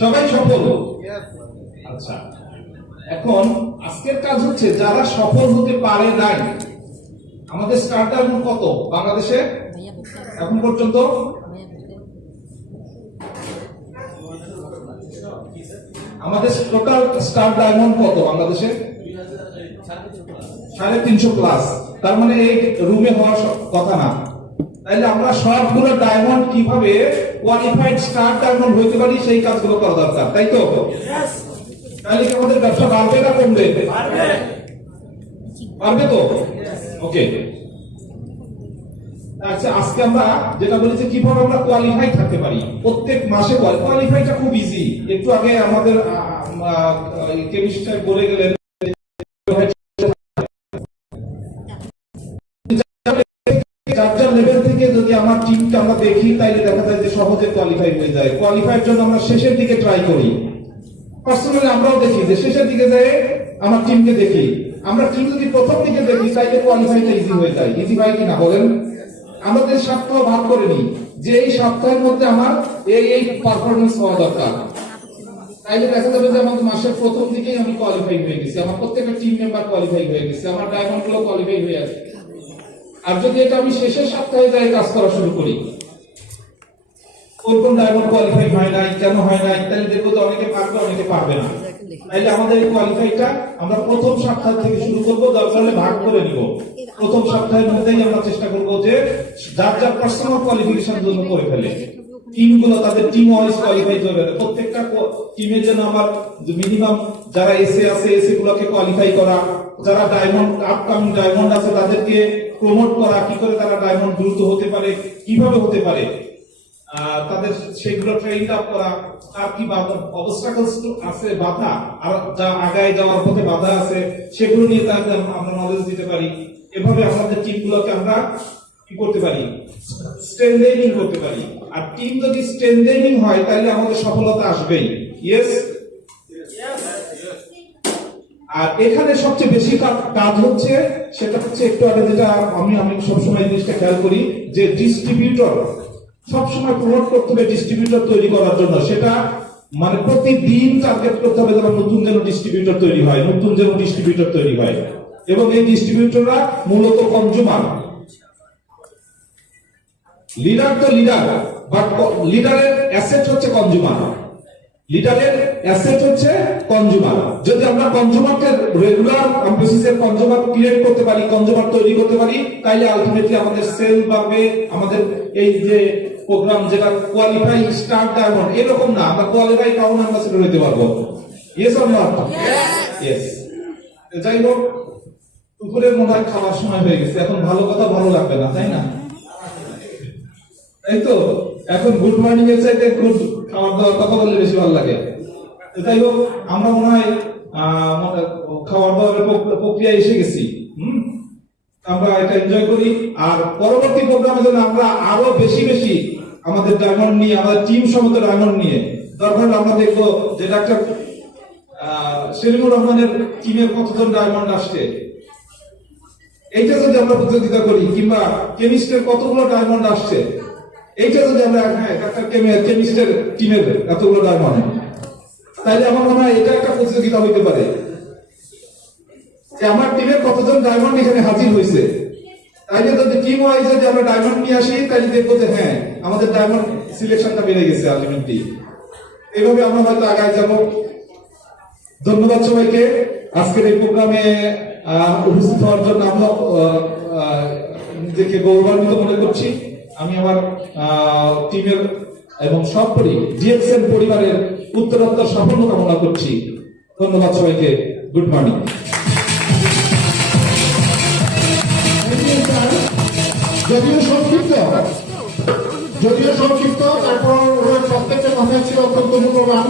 সবাই সফল? আচ্ছা, এখন আজকের কাজ হচ্ছে যারা সফল হতে পারে নাই, আমাদের স্টার ডায়মন্ড কত বাংলাদেশে এখন পর্যন্ত? আমাদের টোটাল স্টার ডায়মন্ড কত বাংলাদেশে? 350 প্লাস। তার মানে এই রুমে হওয়ার কথা না। তাইলে আমরা সবগুলো ডায়মন্ড কিভাবে কোয়ালিফাইড স্টার ডায়মন্ড হইতে পারি সেই কাজগুলো করা দরকার, তাই তো? তাহলে কি আমাদের ব্যবসা বাড়বে না কমবে? বাড়বে তো? ওকে। আচ্ছা, আজকে আমরা যেটা বলেছি কিভাবে আমরা কোয়ালিফাই থাকতে পারি প্রত্যেক মাসে। কোয়ালিফাইটা খুব ইজি। একটু আগে আমাদের কেমিস্ট্রি বলে গেলেন লেভেল থেকে যদি আমার টিমকে আমরা দেখি তাইলে দেখা যায় যে সহজে কোয়ালিফাই হয়ে যায়। কোয়ালিফাইয়ের জন্য আমরা শেষের দিকে ট্রাই করি। পার্সোনালি আমরাও দেখি যে শেষের দিকে যায় আমার টিমকে দেখি। আমরা টিম যদি প্রথম দিকে দেখি তাইলে কোয়ালিফাইটা ইজি হয়ে যায়। ইজি হয় কিনা বলেন? আমাদের সপ্তাহ ভাগ করে নিই যে এই সপ্তাহের মধ্যে আমার এই পারফরমেন্স হওয়া দরকার। তাইলে দেখা যাবে যে আমাদের মাসের প্রথম দিকেই আমি কোয়ালিফাই হয়ে গেছি, আমার প্রত্যেকটা টিম মেম্বার কোয়ালিফাই হয়ে গেছে, আমার ডায়মন্ড গুলো কোয়ালিফাই হয়ে আছে। আর যদি এটা আমি শেষের সপ্তাহে যাই কাজ করা শুরু করি, কোন ডায়মন্ড কোয়ালিফাই হয় নাই, কেন হয় নাই, তাহলে দেখবো যে অনেকে পারবে অনেকে পারবে না। তাইলে আমাদের এই কোয়ালিফাইটা আমরা প্রথম সপ্তাহ থেকে শুরু করবো, দরকার হলে ভাগ করে নিব। প্রথম সপ্তাহের মধ্যেই আমরা চেষ্টা করবো যে যার যার পার্সোনাল কোয়ালিফিকেশন জন্য করে ফেলে। টিমগুলো তাদের টিম ওয়াইজ কোয়ালিফাই করবে, প্রত্যেকটা টিমের জন্য আমার মিনিমাম যারা এসে আছে এসে গুলোকে কোয়ালিফাই করা, যারা ডায়মন্ড আপকামিং ডায়মন্ড আছে তাদেরকে প্রমোট করা, কি করে তারা ডায়মন্ড দ্রুত হতে পারে, কিভাবে হতে পারে, তাদের সেগুলো ট্রেন আপ করা। আর কি অবস্ট্রাকলস আছে, বাধা, আর যা আগায় যাওয়ার পথে বাধা আছে সেগুলো নিয়ে তাদের আমরা নলেজ দিতে পারি। এভাবে আমাদের টিমগুলোকে আমরা কি করতে পারি, স্ট্রেনথেনিং করতে পারি। আর টিম যদি স্ট্রেনথেনিং হয় তাহলে আমাদের সফলতা আসবেই। ইয়েস। আর এখানে সবচেয়ে বেশি কাজ হচ্ছে সেটা হচ্ছে একটু আগে যেটা আমি সবসময় জিনিসটা খেয়াল করি যে ডিস্ট্রিবিউটর সবসময় প্রমোট করতে হবে, ডিস্ট্রিবিউটর তৈরি করার জন্য। সেটা মানে প্রতিদিন টার্গেট করতে হবে যেন নতুন যেন ডিস্ট্রিবিউটর তৈরি হয়, নতুন যেন ডিস্ট্রিবিউটর তৈরি হয়। এবং এই ডিস্ট্রিবিউটররা মূলত কনজিউমার। লিডার তো লিডার, বাট লিডারের অ্যাসেট হচ্ছে কনজিউমার। লিডারের অ্যাসেট হচ্ছে কনজিউমার। যদি আমরা কনজিউমারকে রেগুলার বেসিসে কনজিউমার ক্রিয়েট করতে পারি, কনজিউমার তৈরি করতে পারি, তাইলে আলটিমেটলি আমাদের সেল বাড়বে। আমাদের এই যে প্রোগ্রাম যেটা কোয়ালিফাই স্টার ডায়মন্ড এরকম না, আমরা কোয়ালিফাই টাউন অ্যাম্বাসেডর হতে পারবো। Yes or not? ইয়েস। যাই হোক, দুপুরের মনে হয় খাওয়ার সময় হয়ে গেছে, এখন ভালো কথা ভালো লাগবে না, তাই না? তাই তো এখন গুড মর্নিং এর চাইতে গুড খাওয়ার দাওয়ার কথা বললে বেশি ভালো লাগে। যাই হোক, আমরা মনে হয় খাওয়ার দাওয়ারের প্রক্রিয়া এসে গেছি। আমরা এটা এনজয় করি। আর পরবর্তী প্রোগ্রামে যেন আমরা আরো বেশি বেশি আমাদের ডায়মন্ড নিয়ে, আমাদের টিম সমস্ত ডায়মন্ড নিয়ে, দরকার আমরা দেখবো যে ডাক্তার সেলিমুর রহমানের টিমের কতজন ডায়মন্ড আসছে, এইটা যদি আমরা প্রতিযোগিতা করি, কিংবা কেমিস্টের কতগুলো ডায়মন্ড আসছে, এইটা যদি আমরা ডাক্তার কেমিস্টের টিমের এতগুলো ডায়মন্ড, তাইলে আমার মনে হয় এটা একটা প্রতিযোগিতা হইতে পারে যে আমার টিমের কতজন ডায়মন্ড এখানে হাজির হয়েছে। তাইলে যদি টিম ওয়াইজ যদি আমরা ডায়মন্ড নিয়ে আসি তাইলে দেখবো যে হ্যাঁ আমাদের ডায়মন্ড সিলেকশনটা বেড়ে গেছে আলটিমেটলি। এইভাবে আমরা হয়তো আগায় যাব। ধন্যবাদ সবাইকে আজকের এই প্রোগ্রামে উপস্থিত হওয়ার জন্য। আমরা নিজেকে গৌরবান্বিত মনে করছি। আমি আমার টিমের এবং সবপরি ডিএক্সএন পরিবারের উত্তরোত্তর সাফল্য কামনা করছি। ধন্যবাদ সবাইকে। Good morning. যদিও সংক্ষিপ্ত, তারপর প্রত্যেকটা কথা ছিল অত্যন্ত মূল্যবান।